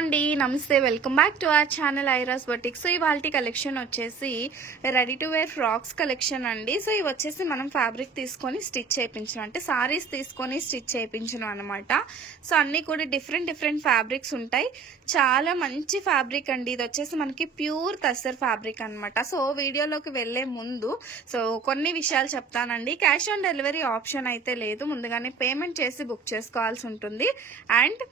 అండి నమస్తే welcome back to our channel Iras boutique. So ఇవాల్టి కలెక్షన్ వచ్చేసి ready to wear frocks collection అండి. సో ఇవి వచ్చేసి మనం ఫ్యాబ్రిక్ తీసుకొని స్టిచ్ చేయించడం, అంటే సారీస్ తీసుకొని స్టిచ్ చేయించడం అనమాట. సో అన్ని కూడా డిఫరెంట్ ఫ్యాబ్రిక్స్ ఉంటాయి. చాలా మంచి ఫ్యాబ్రిక్ అండి. ఇది వచ్చేసి మనకి ప్యూర్ తస్సర్ ఫ్యాబ్రిక్ అనమాట. సో వీడియోలోకి వెళ్లే ముందు కొన్ని విషయాలు చెప్తానండి. క్యాష్ ఆన్ డెలివరీ ఆప్షన్ అయితే లేదు, ముందుగానే పేమెంట్ చేసి బుక్ చేసుకోవాల్సి ఉంటుంది. అండ్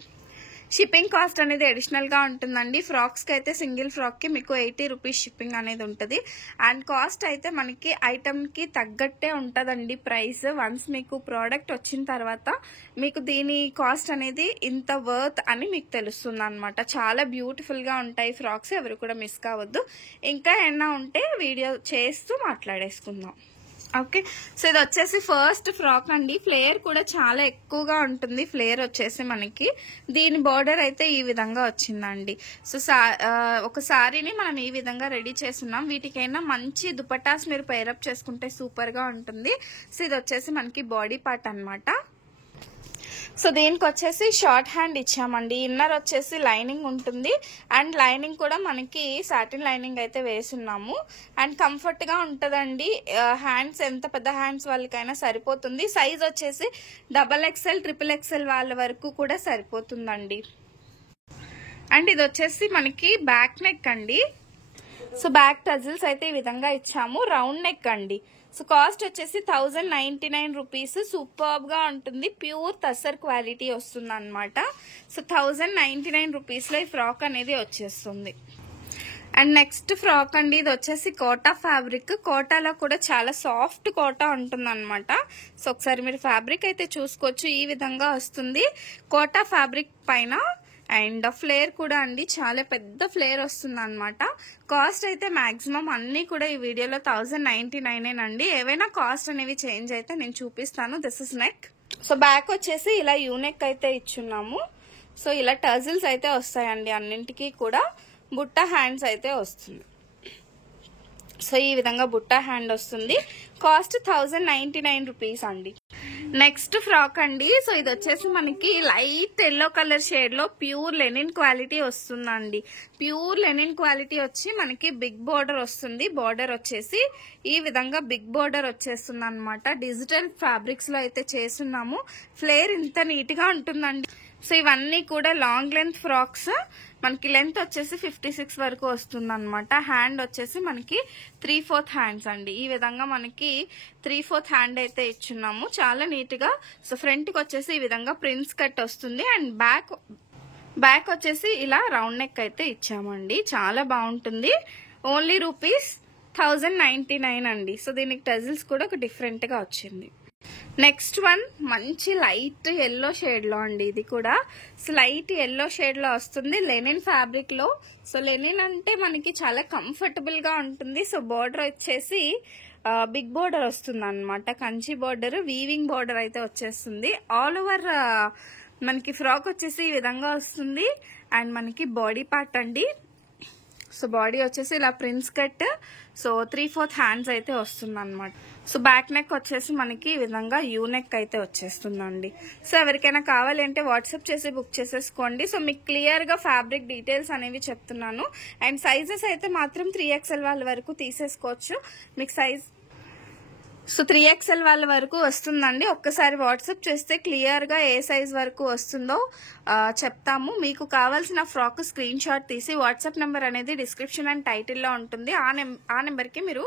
షిప్పింగ్ కాస్ట్ అనేది అడిషనల్ గా ఉంటుందండి. ఫ్రాక్స్ కి అయితే సింగిల్ ఫ్రాక్ కి మీకు 80 రూపీస్ షిప్పింగ్ అనేది ఉంటుంది. అండ్ కాస్ట్ అయితే మనకి ఐటమ్ కి తగ్గట్టే ఉంటదండి ప్రైస్. వన్స్ మీకు ప్రోడక్ట్ వచ్చిన తర్వాత మీకు దీని కాస్ట్ అనేది ఇంత వర్త్ అని మీకు తెలుస్తుంది అనమాట. చాలా బ్యూటిఫుల్ గా ఉంటాయి ఫ్రాక్స్, ఎవరు కూడా మిస్ కావద్దు. ఇంకా ఏమైనా ఉంటే వీడియో చేస్తూ మాట్లాడేసుకుందాం. ఓకే, సో ఇది వచ్చేసి ఫస్ట్ ఫ్రాక్ అండి. ఫ్లేయర్ కూడా చాలా ఎక్కువగా ఉంటుంది. ఫ్లేయర్ వచ్చేసి మనకి దీని బార్డర్ అయితే ఈ విధంగా వచ్చిందండి. సో ఒక సారీని మనం ఈ విధంగా రెడీ చేస్తున్నాం. వీటికైనా మంచి దుపట్టాస్ మీరు పేరప్ చేసుకుంటే సూపర్ గా ఉంటుంది. సో ఇది వచ్చేసి మనకి బాడీ పార్ట్ అన్నమాట. సో దీనికి వచ్చేసి షార్ట్ హ్యాండ్ ఇచ్చామండి. ఇన్నర్ వచ్చేసి లైనింగ్ ఉంటుంది. అండ్ లైనింగ్ కూడా మనకి సాటిన్ లైనింగ్ అయితే వేసున్నాము. అండ్ కంఫర్ట్ గా ఉంటదండి. హ్యాండ్స్ ఎంత పెద్ద హ్యాండ్స్ వాళ్ళకైనా సరిపోతుంది. సైజ్ వచ్చేసి XXL, XXL వాళ్ళ వరకు కూడా సరిపోతుందండి. అండ్ ఇది వచ్చేసి మనకి బ్యాక్ నెక్ అండి. సో బ్యాక్ టజిల్స్ అయితే ఈ విధంగా ఇచ్చాము. రౌండ్ నెక్ అండి. సో కాస్ట్ వచ్చేసి 1099 రూపీస్. సూపర్బ్ గా ఉంటుంది. ప్యూర్ తస్సర్ క్వాలిటీ వస్తుంది అనమాట. సో 1099 రూపీస్ లో ఈ ఫ్రాక్ అనేది వచ్చేస్తుంది. అండ్ నెక్స్ట్ ఫ్రాక్ అండి. ఇది వచ్చేసి కోటా ఫ్యాబ్రిక్. కోటాలో కూడా చాలా సాఫ్ట్ కోటా ఉంటుంది అనమాట. సో ఒకసారి మీరు ఫ్యాబ్రిక్ అయితే చూసుకోవచ్చు. ఈ విధంగా వస్తుంది కోటా ఫ్యాబ్రిక్ పైన. అండ్ ఫ్లేర్ కూడా అండి చాలా పెద్ద ఫ్లేర్ వస్తుంది అనమాట. కాస్ట్ అయితే మాక్సిమం అన్ని కూడా ఈ వీడియోలో 1099 అండి. ఏవైనా కాస్ట్ అనేవి చేంజ్ అయితే నేను చూపిస్తాను. This is neck. So back వచ్చేసి ఇలా యూ నెక్ అయితే ఇచ్చున్నాము. సో ఇలా టజిల్స్ అయితే వస్తాయండి. అన్నింటికి కూడా బుట్ట హ్యాండ్స్ అయితే వస్తుంది. సో ఈ విధంగా బుట్ట హ్యాండ్ వస్తుంది. కాస్ట్ 1099 రూపీస్ అండి. నెక్స్ట్ ఫ్రాక్ అండి. సో ఇది వచ్చేసి మనకి లైట్ ఎల్లో కలర్ షేడ్ లో ప్యూర్ లెనిన్ క్వాలిటీ వస్తుందండి. ప్యూర్ లెనిన్ క్వాలిటీ వచ్చి మనకి బిగ్ బోర్డర్ వస్తుంది. బోర్డర్ వచ్చేసి ఈ విధంగా బిగ్ బోర్డర్ వచ్చేస్తుంది అనమాట. డిజిటల్ ఫ్యాబ్రిక్స్ లో అయితే చేస్తున్నాము. ఫ్లేర్ ఇంత నీట్ గా ఉంటుందండి. సో ఇవన్నీ కూడా లాంగ్ లెంత్ ఫ్రాక్స్. మనకి లెంత్ వచ్చేసి 56 వరకు వస్తుంది అనమాట. హ్యాండ్ వచ్చేసి మనకి 3/4 హ్యాండ్స్ అండి. ఈ విధంగా మనకి 3/4 హ్యాండ్ అయితే ఇచ్చున్నాము. చాలా నీట్ గా. సో ఫ్రంట్ కి వచ్చేసి ఈ విధంగా ప్రిన్స్ కట్ వస్తుంది. అండ్ బ్యాక్ వచ్చేసి ఇలా రౌండ్ నెక్ అయితే ఇచ్చామండి. చాలా బాగుంటుంది. ఓన్లీ రూపీస్ 1099 అండి. సో దీనికి టజిల్స్ కూడా ఒక డిఫరెంట్ గా వచ్చింది. నెక్స్ట్ వన్ మంచి లైట్ ఎల్లో షేడ్ లో అండి. ఇది కూడా లైట్ ఎల్లో షేడ్ లో వస్తుంది లెనిన్ ఫ్యాబ్రిక్ లో. సో లెనిన్ అంటే మనకి చాలా కంఫర్టబుల్ గా ఉంటుంది. సో బోర్డర్ వచ్చేసి బిగ్ బోర్డర్ వస్తుంది అనమాట. కంచి బోర్డర్, వీవింగ్ బోర్డర్ అయితే వచ్చేస్తుంది. ఆల్ ఓవర్ మనకి ఫ్రాక్ వచ్చేసి ఈ విధంగా వస్తుంది. అండ్ మనకి బాడీ పార్ట్ అండి. సో బాడీ వచ్చేసి ఇలా ప్రిన్స్ కట్. సో 3/4 హ్యాండ్స్ అయితే వస్తుంది అనమాట. సో బ్యాక్ నెక్ వచ్చేసి మనకి ఈ విధంగా యూ నెక్ అయితే వచ్చేస్తుందండి. సో ఎవరికైనా కావాలి అంటే వాట్సాప్ చేసి బుక్ చేసేసుకోండి. సో మీకు క్లియర్ గా ఫ్యాబ్రిక్ డీటెయిల్స్ అనేవి చెప్తున్నాను. అండ్ సైజెస్ అయితే మాత్రం 3XL వాళ్ళ వరకు తీసేసుకోవచ్చు. మీకు సైజ్ 3XL వాళ్ళ వరకు వస్తుందండి. ఒక్కసారి వాట్సాప్ చేస్తే క్లియర్ గా ఏ సైజ్ వరకు వస్తుందో చెప్తాము. మీకు కావాల్సిన ఫ్రాక్ స్క్రీన్ షాట్ తీసి వాట్సాప్ నెంబర్ అనేది డిస్క్రిప్షన్ అండ్ టైటిల్ లో ఉంటుంది. ఆ నెంబర్ కి మీరు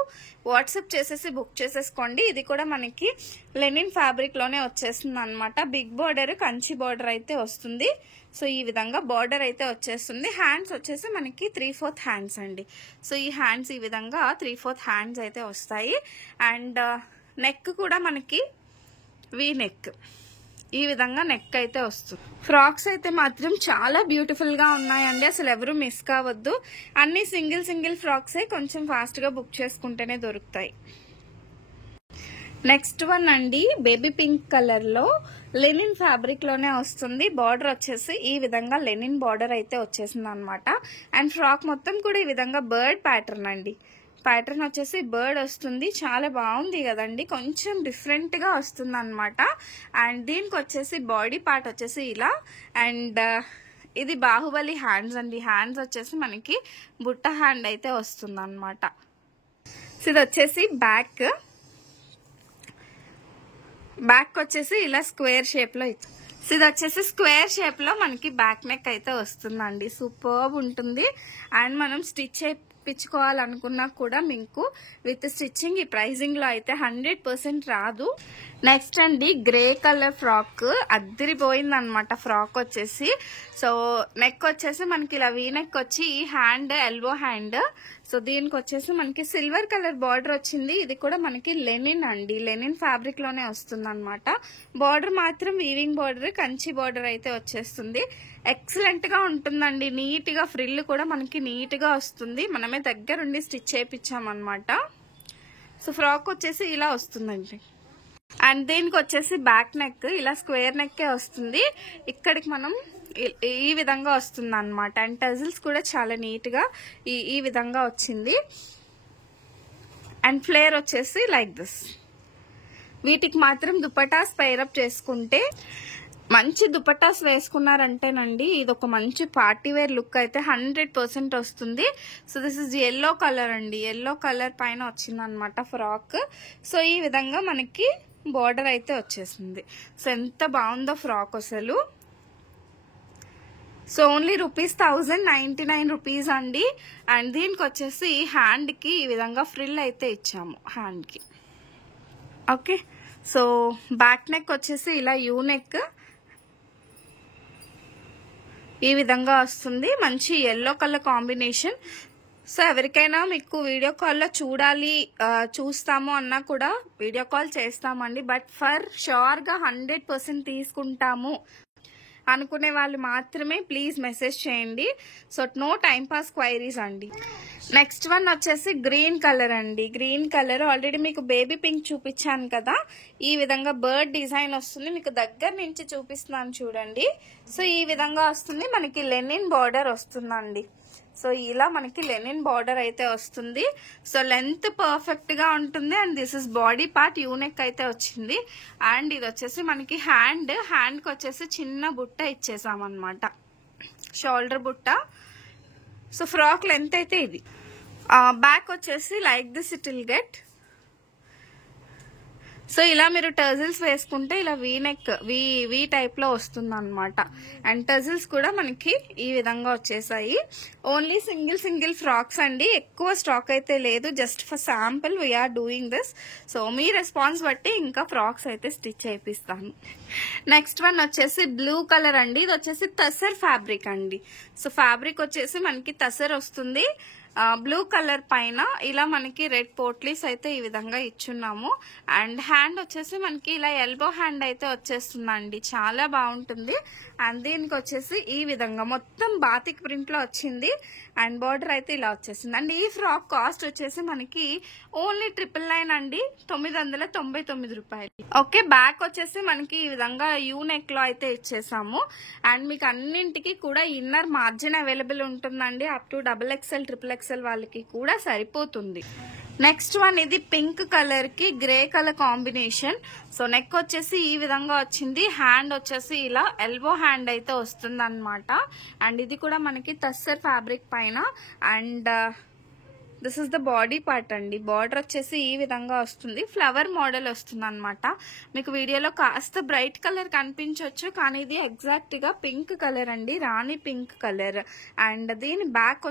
వాట్సాప్ చేసేసి బుక్ చేసేసుకోండి. ఇది కూడా మనకి లెనిన్ ఫ్యాబ్రిక్ లోనే వచ్చేస్తుంది అనమాట. బిగ్ బోర్డర్, కంచి బోర్డర్ అయితే వస్తుంది. సో ఈ విధంగా బార్డర్ అయితే వచ్చేస్తుంది. హ్యాండ్స్ వచ్చేసి మనకి 3/4 హ్యాండ్స్ అండి. సో ఈ హ్యాండ్స్ ఈ విధంగా 3/4 హ్యాండ్స్ అయితే వస్తాయి. అండ్ నెక్ కూడా మనకి వీ నెక్. ఈ విధంగా నెక్ అయితే వస్తుంది. ఫ్రాక్స్ అయితే మాత్రం చాలా బ్యూటిఫుల్ గా ఉన్నాయండి. అసలు ఎవరు మిస్ కావద్దు. అన్ని సింగిల్ ఫ్రాక్సే. కొంచెం ఫాస్ట్ గా బుక్ చేసుకుంటేనే దొరుకుతాయి. నెక్స్ట్ వన్ అండి. బేబీ పింక్ కలర్ లో లెనిన్ ఫ్యాబ్రిక్ లోనే వస్తుంది. బార్డర్ వచ్చేసి ఈ విధంగా లెనిన్ బార్డర్ అయితే వచ్చేసింది అనమాట. అండ్ ఫ్రాక్ మొత్తం కూడా ఈ విధంగా బర్డ్ ప్యాటర్న్ అండి. ప్యాటర్న్ వచ్చేసి బర్డ్ వస్తుంది. చాలా బాగుంది కదండి. కొంచెం డిఫరెంట్ గా వస్తుంది అనమాట. అండ్ దీనికి వచ్చేసి బాడీ పార్ట్ వచ్చేసి ఇలా. అండ్ ఇది బాహుబలి హ్యాండ్స్ అండి. హ్యాండ్స్ వచ్చేసి మనకి బుట్ట హ్యాండ్ అయితే వస్తుంది అనమాట. సో ఇది వచ్చేసి బ్యాక్ వచ్చేసి ఇలా స్క్వేర్ షేప్ లో ఇచ్చి, సో ఇది వచ్చేసి స్క్వేర్ షేప్ లో మనకి బ్యాక్ నెక్ అయితే వస్తుందండి. సూపర్బ్ ఉంటుంది. అండ్ మనం స్టిచ్ చేయించుకోవాలనుకున్నా కూడా మీకు విత్ స్టిచ్చింగ్ ఈ ప్రైజింగ్ లో అయితే 100% రాదు. నెక్స్ట్ అండి గ్రే కలర్ ఫ్రాక్ అద్దరిపోయింది అనమాట. ఫ్రాక్ వచ్చేసి సో నెక్ వచ్చేసి మనకి ఇలా వీ నెక్ వచ్చి హ్యాండ్ ఎల్బో హ్యాండ్. సో దీనికి వచ్చేసి మనకి సిల్వర్ కలర్ బార్డర్ వచ్చింది. ఇది కూడా మనకి లెనిన్ అండి, లెనిన్ ఫ్యాబ్రిక్ లోనే వస్తుంది అనమాట. బార్డర్ మాత్రం వీవింగ్ బార్డర్, కంచి బార్డర్ అయితే వచ్చేస్తుంది. ఎక్సలెంట్ గా ఉంటుందండి. నీట్ గా ఫ్రిల్ కూడా మనకి నీట్ గా వస్తుంది. మనమే దగ్గరుండి స్టిచ్ చేయించామన్నమాట. సో ఫ్రాక్ వచ్చేసి ఇలా వస్తుందండి. అండ్ దీనికి వచ్చేసి బ్యాక్ నెక్ ఇలా స్క్వేర్ నెక్కే వస్తుంది. ఇక్కడికి మనం ఈ విధంగా వస్తుంది అనమాట. అండ్ టజిల్స్ కూడా చాలా నీట్ గా ఈ విధంగా వచ్చింది. అండ్ ఫ్లేర్ వచ్చేసి లైక్ దిస్. వీటికి మాత్రం దుపటాస్ పైరప్ చేసుకుంటే, మంచి దుపటాస్ వేసుకున్నారంటేనండి ఇది ఒక మంచి పార్టీ వేర్ లుక్ అయితే 100% వస్తుంది. So this is yellow colour అండి. ఎల్లో కలర్ పైన వచ్చింది అనమాట ఫ్రాక్. సో ఈ విధంగా మనకి బార్డర్ అయితే వచ్చేసింది. సో ఎంత బాగుందో ఫ్రాక్ అసలు. సో ఓన్లీ ₹1099 అండి. అండ్ దీనికి వచ్చేసి హ్యాండ్ కి ఈ విధంగా ఫ్రిల్ అయితే ఇచ్చాము హ్యాండ్ కి. ఓకే, సో బ్యాక్ నెక్ వచ్చేసి ఇలా యూ నెక్ ఈ విధంగా వస్తుంది. మంచి ఎల్లో కలర్ కాంబినేషన్. సో ఎవరికైనా మీకు వీడియో కాల్లో చూస్తాము అన్నా కూడా వీడియో కాల్ చేస్తామండి. బట్ ఫర్ షూర్ గా 100% తీసుకుంటాము అనుకునే వాళ్ళు మాత్రమే ప్లీజ్ మెసేజ్ చేయండి. So no time pass queries అండి. నెక్స్ట్ వన్ వచ్చేసి గ్రీన్ కలర్ అండి. గ్రీన్ కలర్ ఆల్రెడీ మీకు బేబీ పింక్ చూపించాను కదా. ఈ విధంగా బర్డ్ డిజైన్ వస్తుంది. మీకు దగ్గర నుంచి చూపిస్తున్నాను చూడండి. సో ఈ విధంగా వస్తుంది. మనకి లెనిన్ బార్డర్ వస్తుందండి. సో ఇలా మనకి లెనిన్ బార్డర్ అయితే వస్తుంది. సో లెంత్ పర్ఫెక్ట్ గా ఉంటుంది. And this is body part U-neck అయితే వచ్చింది. అండ్ ఇది వచ్చేసి మనకి హ్యాండ్ కి వచ్చేసి చిన్న బుట్ట ఇచ్చేసాం అనమాట, షోల్డర్ బుట్ట. సో ఫ్రాక్ లెంత్ అయితే ఇది. బ్యాక్ వచ్చేసి like this it will get. So ఇలా మీరు టజిల్స్ వేసుకుంటే ఇలా వీ నెక్ వీ టైప్ లో వస్తుంది అనమాట. అండ్ టజిల్స్ కూడా మనకి ఈ విధంగా వచ్చేసాయి. ఓన్లీ సింగిల్ ఫ్రాక్స్ అండి. ఎక్కువ స్టాక్ అయితే లేదు. Just for sample we are doing this. So మీ రెస్పాన్స్ బట్టి ఇంకా ఫ్రాక్స్ అయితే స్టిచ్ చేపిస్తాను. నెక్స్ట్ వన్ వచ్చేసి బ్లూ కలర్ అండి. ఇది వచ్చేసి తసర్ ఫ్యాబ్రిక్ అండి. సో ఫ్యాబ్రిక్ వచ్చేసి మనకి తసర్ వస్తుంది. బ్లూ కలర్ పైన ఇలా మనకి రెడ్ పోట్లీస్ అయితే ఈ విధంగా ఇచ్చున్నాము. అండ్ హ్యాండ్ వచ్చేసి మనకి ఇలా ఎల్బో హ్యాండ్ అయితే వచ్చేస్తుందండి. చాలా బాగుంటుంది. అండ్ దీనికి వచ్చేసి ఈ విధంగా మొత్తం బాతిక్ ప్రింట్ లో వచ్చింది. అండ్ బార్డర్ అయితే ఇలా వచ్చేసింది. అండ్ ఈ ఫ్రాక్ కాస్ట్ వచ్చేసి మనకి ఓన్లీ 999 అండి, ₹999. ఓకే, బ్యాక్ వచ్చేసి మనకి ఈ విధంగా యూ నెక్ లో అయితే ఇచ్చేసాము. అండ్ మీకు అన్నింటికి కూడా ఇన్నర్ మార్జిన్ అవైలబుల్ ఉంటుందండి. అప్ టు XXL, XXL వాళ్ళకి కూడా సరిపోతుంది. నెక్స్ట్ వన్ ఇది పింక్ కలర్ కి grey colour combination. So neck వచ్చేసి ఈ విధంగా వచ్చింది. హ్యాండ్ వచ్చేసి ఇలా ఎల్బో హ్యాండ్ అయితే వస్తుంది అనమాట. అండ్ ఇది కూడా మనకి తస్సర్ ఫ్యాబ్రిక్ పైన. And this is the body part అండి. బార్డర్ వచ్చేసి ఈ విధంగా వస్తుంది. ఫ్లవర్ మోడల్ వస్తుంది అనమాట. మీకు వీడియోలో కాస్త బ్రైట్ కలర్ కనిపించవచ్చు, కానీ ఇది ఎగ్జాక్ట్ గా పింక్ కలర్ అండి, రాణి పింక్ కలర్. అండ్ దీని బ్యాక్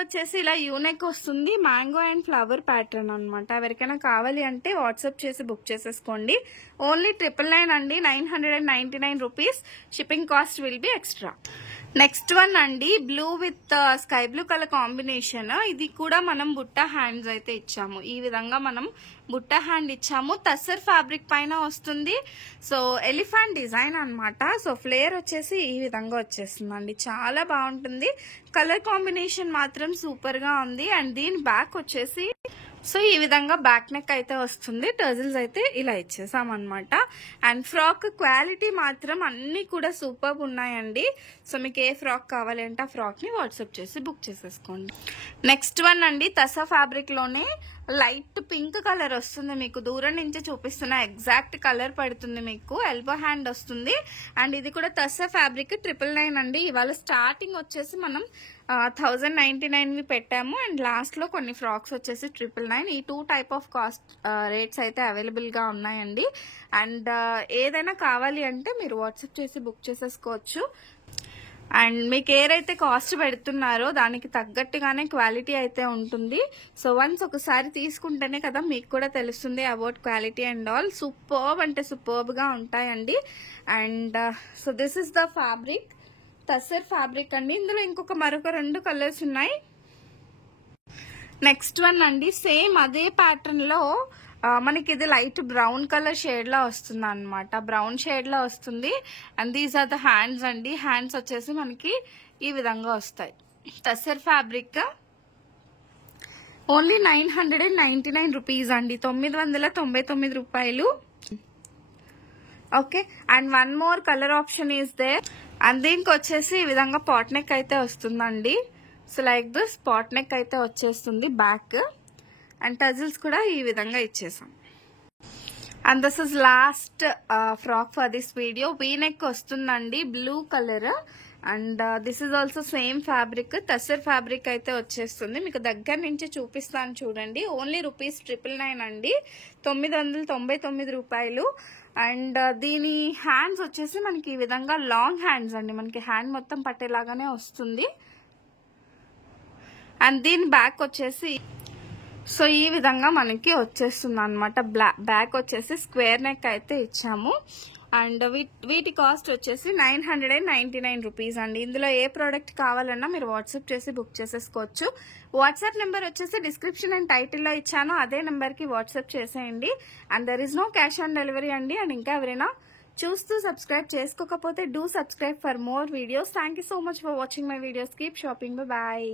వచ్చేసి ఇలా యూనెక్ వస్తుంది. మ్యాంగో అండ్ ఫ్లవర్ ప్యాటర్న్ అనమాట. ఎవరికైనా కావాలి అంటే వాట్సాప్ చేసి బుక్ చేసేసుకోండి. ఓన్లీ 999 అండి, ₹999. Shipping cost will be extra. Next one అండి blue with sky blue colour combination. ఇది కూడా మనం బుట్ట హ్యాండ్స్ అయితే ఇచ్చాము. ఈ విధంగా మనం బుట్ట హ్యాండ్ ఇచ్చాము. తస్సర్ ఫ్యాబ్రిక్ పైన వస్తుంది. సో ఎలిఫెంట్ డిజైన్ అనమాట. సో ఫ్లేర్ వచ్చేసి ఈ విధంగా వచ్చేస్తుందండి. చాలా బాగుంటుంది. కలర్ కాంబినేషన్ మాత్రం సూపర్ గా ఉంది. అండ్ దీని బ్యాక్ వచ్చేసి సో ఈ విధంగా బ్యాక్ నెక్ అయితే వస్తుంది. టజిల్స్ అయితే ఇలా ఇచ్చేసాం అనమాట. అండ్ ఫ్రాక్ క్వాలిటీ మాత్రం అన్ని కూడా సూపర్ ఉన్నాయండి. సో మీకు ఏ ఫ్రాక్ కావాలి అంటే ఆ ఫ్రాక్ ని వాట్సాప్ చేసి బుక్ చేసేసుకోండి. నెక్స్ట్ వన్ అండి తసా ఫ్యాబ్రిక్ లోనే లైట్ పింక్ కలర్ వస్తుంది. మీకు దూరం నుంచి చూపిస్తున్న ఎగ్జాక్ట్ కలర్ పడుతుంది. మీకు ఎల్బో హ్యాండ్ వస్తుంది. అండ్ ఇది కూడా తస్సా ఫ్యాబ్రిక్ 999 అండి. ఇవాళ స్టార్టింగ్ వచ్చేసి మనం 1099 పెట్టాము. అండ్ లాస్ట్ లో కొన్ని ఫ్రాక్స్ వచ్చేసి 999. ఈ 2 టైప్ ఆఫ్ కాస్ట్ రేట్స్ అయితే అవైలబుల్ గా ఉన్నాయండి. అండ్ ఏదైనా కావాలి అంటే మీరు వాట్సాప్ చేసి బుక్ చేసేసుకోవచ్చు. అండ్ మీకు ఏదైతే కాస్ట్ పెడుతున్నారో దానికి తగ్గట్టుగానే క్వాలిటీ అయితే ఉంటుంది. సో వన్స్ ఒకసారి తీసుకుంటేనే కదా మీకు కూడా తెలుస్తుంది about quality and all. Superb అంటే సూపర్బ్ గా ఉంటాయండి. And so this is the fabric, tussar fabric అండి. ఇందులో మరొక 2 కలర్స్ ఉన్నాయి. నెక్స్ట్ వన్ అండి, సేమ్ అదే ప్యాటర్న్ లో మనకి ఇది లైట్ బ్రౌన్ కలర్ షేడ్ లా వస్తుంది అనమాట. బ్రౌన్ షేడ్ లా వస్తుంది. And these are the hands అండి. హ్యాండ్స్ వచ్చేసి మనకి ఈ విధంగా వస్తాయి. టస్సర్ ఫ్యాబ్రిక్ ఓన్లీ 999 రూపీస్ అండి, 999 రూపాయలు. Okay, and one more colour option is there. And దీనికి వచ్చేసి ఈ విధంగా పాట్ నెక్ అయితే వస్తుందండి. So like this pot neck అయితే వచ్చేస్తుంది బ్యాక్. అండ్ టజిల్స్ కూడా ఈ విధంగా ఇచ్చేసాం. And this is last frock for this video. V neck వస్తుందండి, blue colour. And this is also same fabric, tussar fabric అయితే వచ్చేస్తుంది. మీకు దగ్గర నుంచి చూపిస్తాను చూడండి. ఓన్లీ రూపీస్ 999 అండి, 999 రూపాయలు. అండ్ దీని హ్యాండ్స్ వచ్చేసి మనకి ఈ విధంగా లాంగ్ హ్యాండ్స్ అండి. మనకి హ్యాండ్ మొత్తం పట్టేలాగానే వస్తుంది. అండ్ దీని బ్యాక్ వచ్చేసి సో ఈ విధంగా మనకి వచ్చేస్తుంది అనమాట. బ్యాక్ వచ్చేసి స్క్వేర్ నెక్ అయితే ఇచ్చాము. అండ్ వీటి కాస్ట్ వచ్చేసి 999 రూపీస్ అండి. ఇందులో ఏ ప్రోడక్ట్ కావాలన్నా మీరు వాట్సాప్ చేసి బుక్ చేసేసుకోవచ్చు. వాట్సాప్ నెంబర్ వచ్చేసి డిస్క్రిప్షన్ అండ్ టైటిల్లో ఇచ్చాను, అదే నెంబర్ కి వాట్సాప్ చేసేయండి. And there is no cash on delivery అండి. అండ్ ఇంకా ఎవరైనా చూస్తూ సబ్స్క్రైబ్ చేసుకోకపోతే do subscribe for more videos. Thank you so much for watching my videos. Keep shopping. Bye.